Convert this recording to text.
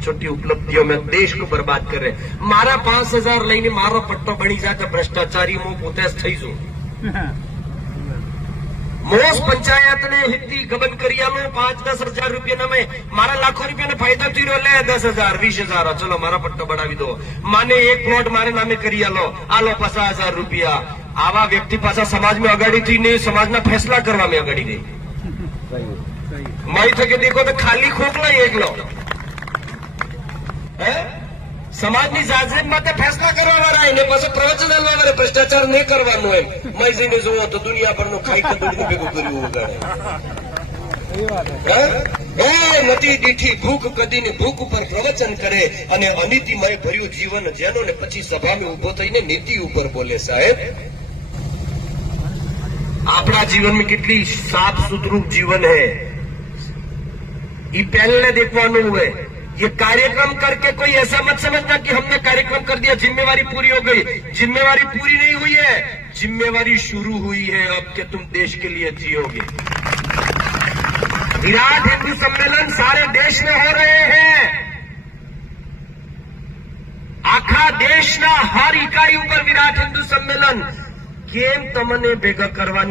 छोटी छोटी उपलब्धियों में देश को बर्बाद कर रहे हैं। मारा 5,000 લઈને મારો પટ્ટો બની જાય તો ભ્રષ્ટાચારી હું પોતે જ થઈ છું। મોસ પંચાયતને હિતથી ગબન કરી આલો 5-10 હજાર રૂપિયાના મેં મારા લાખો રૂપિયાનો ફાયદો થયો લે 10,000 20,000 ચલો મારા પટ્ટો બનાવી દો। માને એક પ્લોટ મારે નામે કરી આલો 50,000 રૂપિયા। આવા વ્યક્તિ પાછા સમાજમાં અગાડી થઈને સમાજના ફેસલા કરવા में અગાડી ગઈ। મય થકે દેખો તો ખાલી ખોખલા એકલો સમાજની જાજરીત માટે ફેસલા કરવા વાળા એને પાછો પ્રવચન આપવા વાળા ભ્રષ્ટાચાર નહીં કરવાનો એમ મય જઈને જોવો તો દુનિયાભરનું ખાઈ કદડીને ભેગું કર્યું વગાડે। નદી દીઠી ભૂખ કદીની ભૂખ ઉપર પ્રવચન કરે અને અનીતિમય ભર્યું જીવન જેનો ને પછી સભામાં ઉભો થઈને નીતિ ઉપર બોલે। સાહેબ આપણા जीवन में कितनी साफ सुथरू जीवन है ये पहले देखवानो हुए। ये कार्यक्रम करके कोई ऐसा मत समझना कि हमने कार्यक्रम कर दिया जिम्मेवारी पूरी हो गई। जिम्मेवारी पूरी नहीं हुई है, जिम्मेवारी शुरू हुई है अब के तुम देश के लिए जियोगे। विराट हिंदू सम्मेलन सारे देश में हो रहे हैं। आखा देश ना हर इकाई ऊपर विराट हिंदू सम्मेलन केम तमने भेगा करवानी